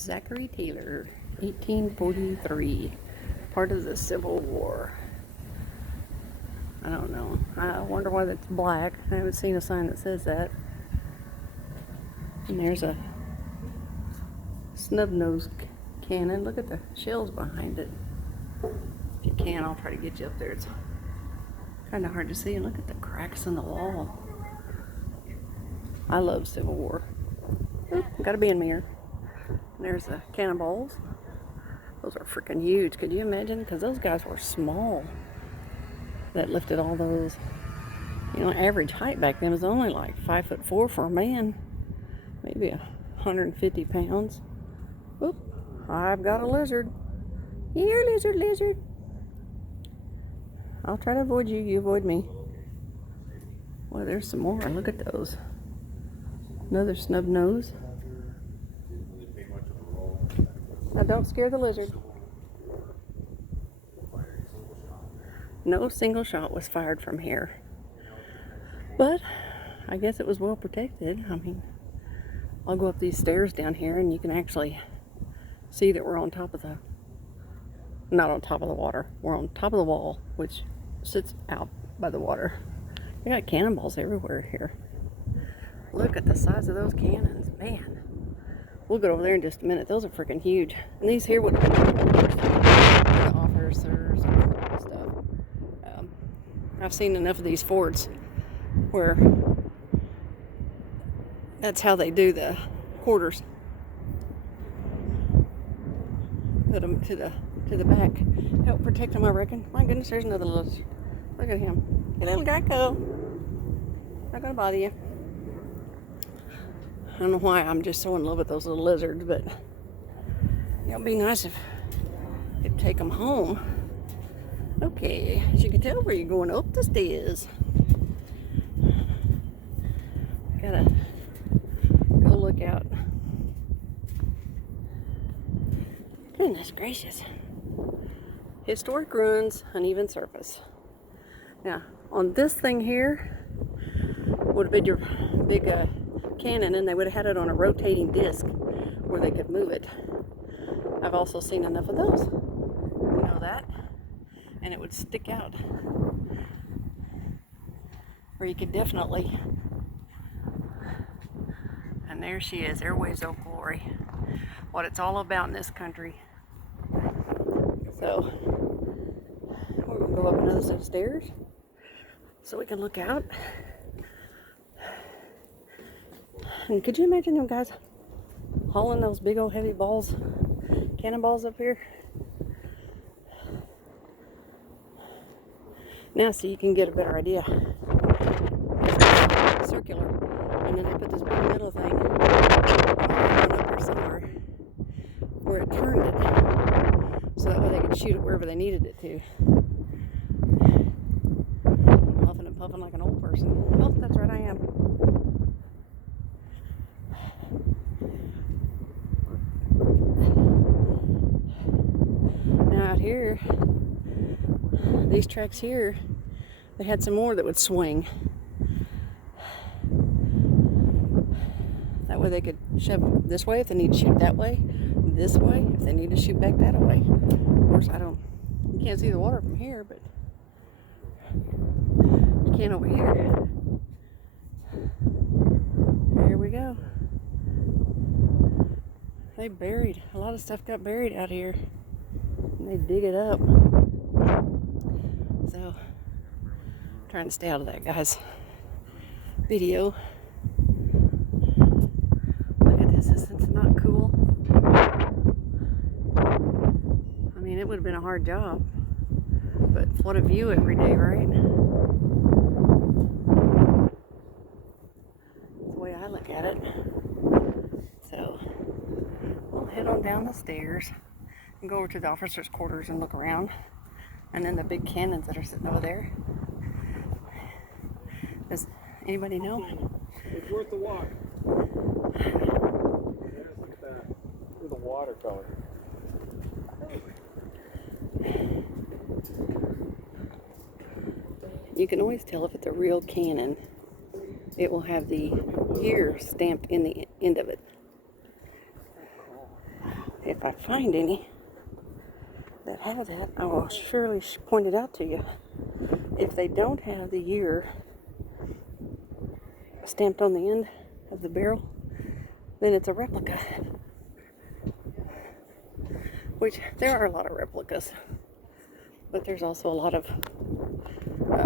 Zachary Taylor, 1843, part of the Civil War. I don't know. I wonder why that's black. I haven't seen a sign that says that. And there's a snub-nosed cannon. Look at the shells behind it. If you can, I'll try to get you up there. It's kind of hard to see. And look at the cracks in the wall. I love Civil War. Oop, gotta be in mirror. There's the cannonballs. Those are freaking huge. Could you imagine? Because those guys were small that lifted all those. You know, average height back then was only like 5'4" for a man. Maybe 150 pounds. Oop, I've got a lizard. Here, lizard, lizard. I'll try to avoid you. You avoid me. Well, there's some more. Look at those. Another snub nose. Now don't scare the lizard. No single shot was fired from here. But I guess it was well protected. I mean, I'll go up these stairs down here and you can actually see that we're on top of the, not on top of the water. We're on top of the wall, which sits out by the water. They got cannonballs everywhere here. Look at the size of those cannons, man. We'll go over there in just a minute. Those are freaking huge. And these here would be the officers and stuff. I've seen enough of these forts where that's how they do the quarters. Put them to the back. Help protect them, I reckon. My goodness, there's another little. Look at him. Hey, little Draco. Not gonna bother you. I don't know why I'm just so in love with those little lizards, but it'll be nice if you'd take them home. Okay, as you can tell, we're going up the stairs. Gotta go look out. Goodness gracious. Historic ruins, uneven surface. Now, on this thing here would have been your big cannon, and they would have had it on a rotating disc where they could move it. I've also seen enough of those, you know that, and it would stick out where you could definitely, and there she is, Airways of Glory, what it's all about in this country. So we're gonna go up another set of stairs so we can look out. And could you imagine them guys hauling those big old heavy balls, cannonballs up here? Now so you can get a better idea. It's circular. And then they put this big metal thing up there somewhere where it turned it. So that way they could shoot it wherever they needed it to. I'm huffing and puffing like an old person. Oh, that's right, I am. Out here, these tracks here, they had some more that would swing. That way they could shove this way if they need to shoot that way, this way if they need to shoot back that way. Of course, you can't see the water from here, but you can over here. Here we go. They buried, a lot of stuff got buried out here. And they dig it up. So, I'm trying to stay out of that guy's video. Look at this, isn't it not cool? I mean, it would have been a hard job, but what a view every day, right? That's the way I look at it. So, we'll head on down the stairs and go over to the officers' quarters and look around, and then the big cannons that are sitting over there. Does anybody know? It's worth the walk. Look at that. With the water going. You can always tell if it's a real cannon. It will have the year stamped in the end of it. If I find any that have that, I will surely point it out to you. If they don't have the year stamped on the end of the barrel, then it's a replica. Which, there are a lot of replicas, but there's also a lot of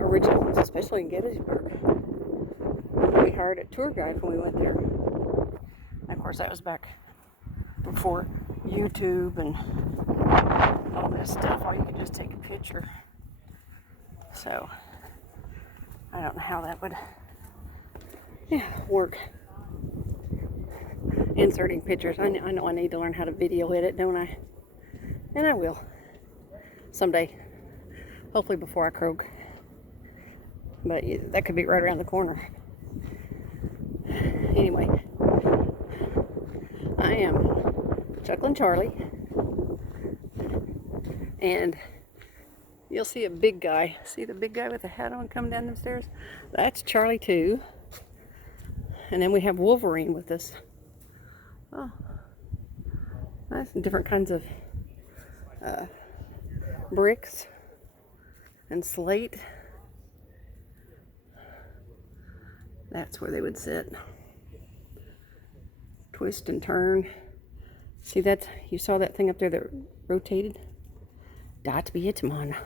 original ones, especially in Gettysburg. We hired a tour guide when we went there. And of course, that was back before YouTube and all this stuff, or you could just take a picture. So, I don't know how that would work. Inserting pictures. I know I need to learn how to video edit, don't I? And I will. Someday. Hopefully before I croak. But that could be right around the corner. Anyway. I am Chucklin' Charlie. And you'll see a big guy. See the big guy with the hat on coming down the stairs? That's Charlie too. And then we have Wolverine with us. Oh, that's different kinds of bricks and slate. That's where they would sit. Twist and turn. See that? You saw that thing up there that rotated? That be it, man.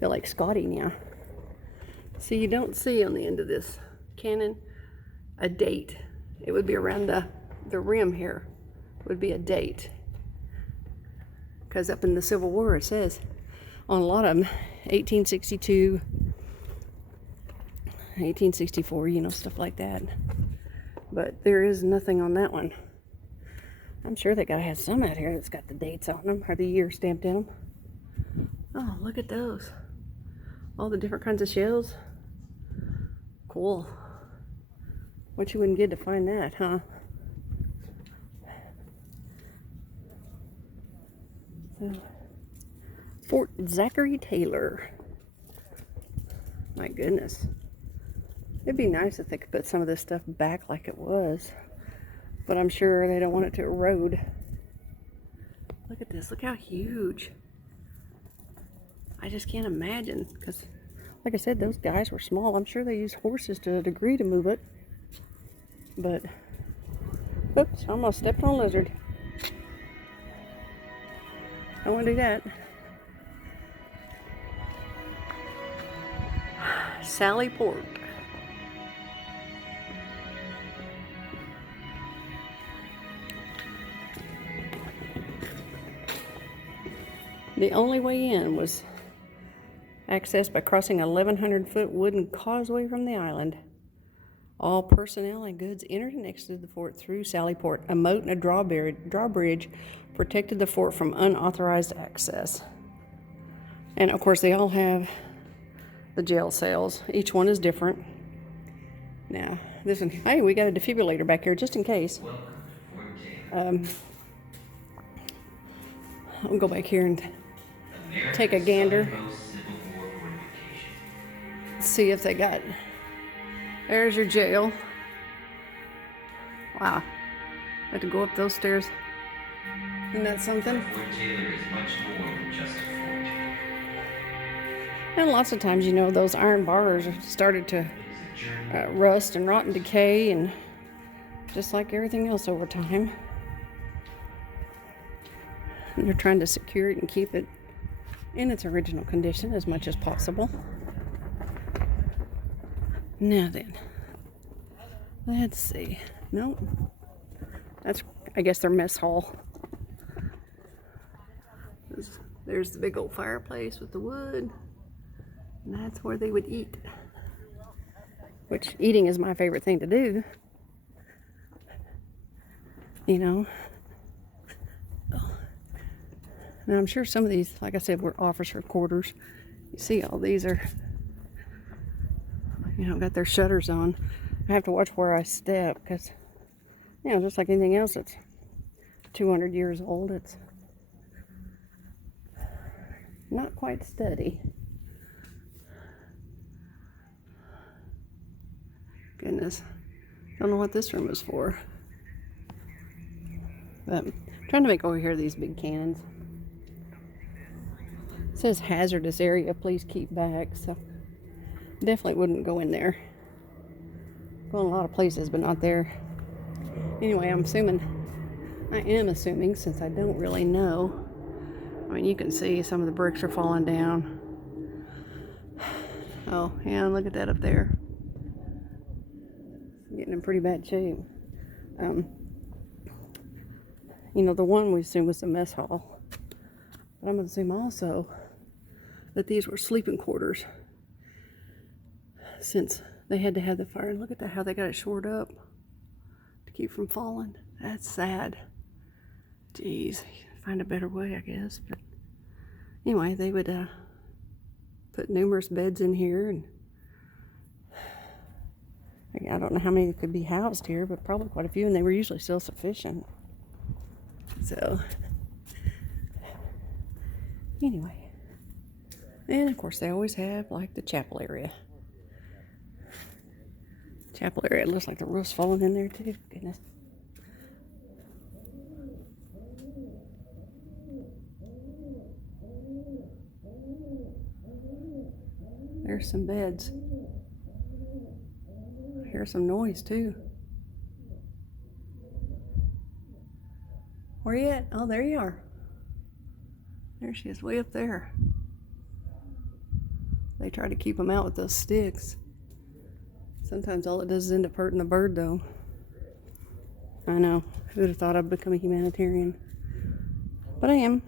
Feel like Scotty now. See, you don't see on the end of this cannon a date. It would be around the rim here. It would be a date. Because up in the Civil War it says on a lot of them 1862, 1864, you know, stuff like that. But there is nothing on that one. I'm sure they gotta have some out here that's got the dates on them or the year stamped in them. Oh, look at those. All the different kinds of shells. Cool. What you wouldn't get to find that, huh? So, Fort Zachary Taylor. My goodness. It'd be nice if they could put some of this stuff back like it was. But I'm sure they don't want it to erode. Look at this. Look how huge. I just can't imagine. Because, like I said, those guys were small. I'm sure they used horses to a degree to move it. But, oops, I almost stepped on a lizard. I don't want to do that. Sally Port. The only way in was accessed by crossing a 1,100-foot wooden causeway from the island. All personnel and goods entered and exited the fort through Sally Port. A moat and a drawbridge protected the fort from unauthorized access. And of course, they all have the jail cells. Each one is different. Now, this one, hey, we got a defibrillator back here just in case. I'll go back here and take a gander. See if they got. There's your jail. Wow. I had to go up those stairs. Isn't that something? Fort Taylor is much more than just a fort. And lots of times, you know, those iron bars started to rust and rot and decay, and just like everything else over time. And they're trying to secure it and keep it in its original condition as much as possible. Now then, let's see. Nope. That's, I guess, their mess hall. There's the big old fireplace with the wood. And that's where they would eat. Which, eating is my favorite thing to do. You know. Oh. Now, I'm sure some of these, like I said, were officer quarters. You see all these are, you know, got their shutters on. I have to watch where I step because, you know, just like anything else that's 200 years old, it's not quite steady. Goodness. Don't know what this room is for. But I'm trying to make over here these big cannons. It says hazardous area, please keep back, so definitely wouldn't go in there. Go in a lot of places, but not there. Anyway, I am assuming, since I don't really know. I mean, you can see some of the bricks are falling down. Oh, yeah, look at that up there. It's getting in pretty bad shape. You know, the one we assumed was the mess hall. But I'm going to assume also that these were sleeping quarters, since they had to have the fire. Look at that, how they got it shored up to keep from falling. That's sad. Jeez, find a better way, I guess. But anyway, they would put numerous beds in here, and I don't know how many could be housed here, but probably quite a few, and they were usually self-sufficient. So anyway, and of course they always have like the chapel area. Chapel area, it looks like the roof's falling in there too. Goodness. There's some beds. I hear some noise too. Where you at? Oh, there you are. There she is, way up there. They try to keep them out with those sticks. Sometimes all it does is end up hurting the bird, though. I know. Who would have thought I'd become a humanitarian? But I am.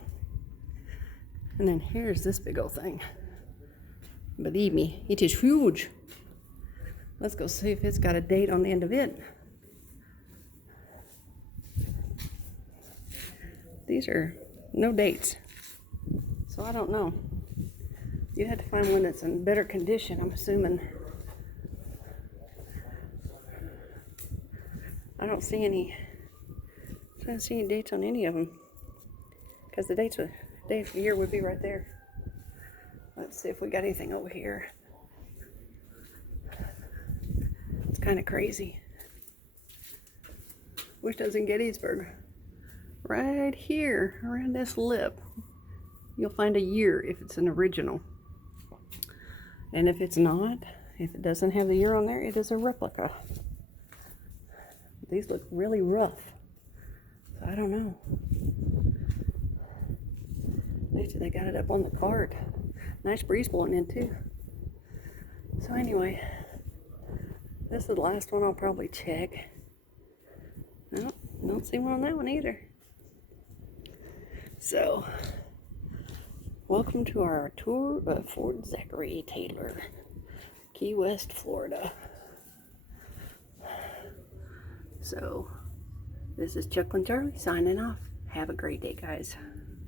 And then here's this big old thing. Believe me, it is huge. Let's go see if it's got a date on the end of it. These are no dates, so I don't know. You had to find one that's in better condition, I'm assuming. I don't see any dates on any of them, because the date of the year would be right there. Let's see if we got anything over here. It's kind of crazy. Wish it was in Gettysburg. Right here, around this lip, you'll find a year if it's an original. And if it's not, if it doesn't have the year on there, it is a replica. These look really rough, so I don't know. They got it up on the cart. Nice breeze blowing in too. So anyway, this is the last one I'll probably check. No, don't see one on that one either. So, welcome to our tour of Fort Zachary Taylor, Key West, Florida. So, this is Chucklin' Charlie signing off. Have a great day, guys.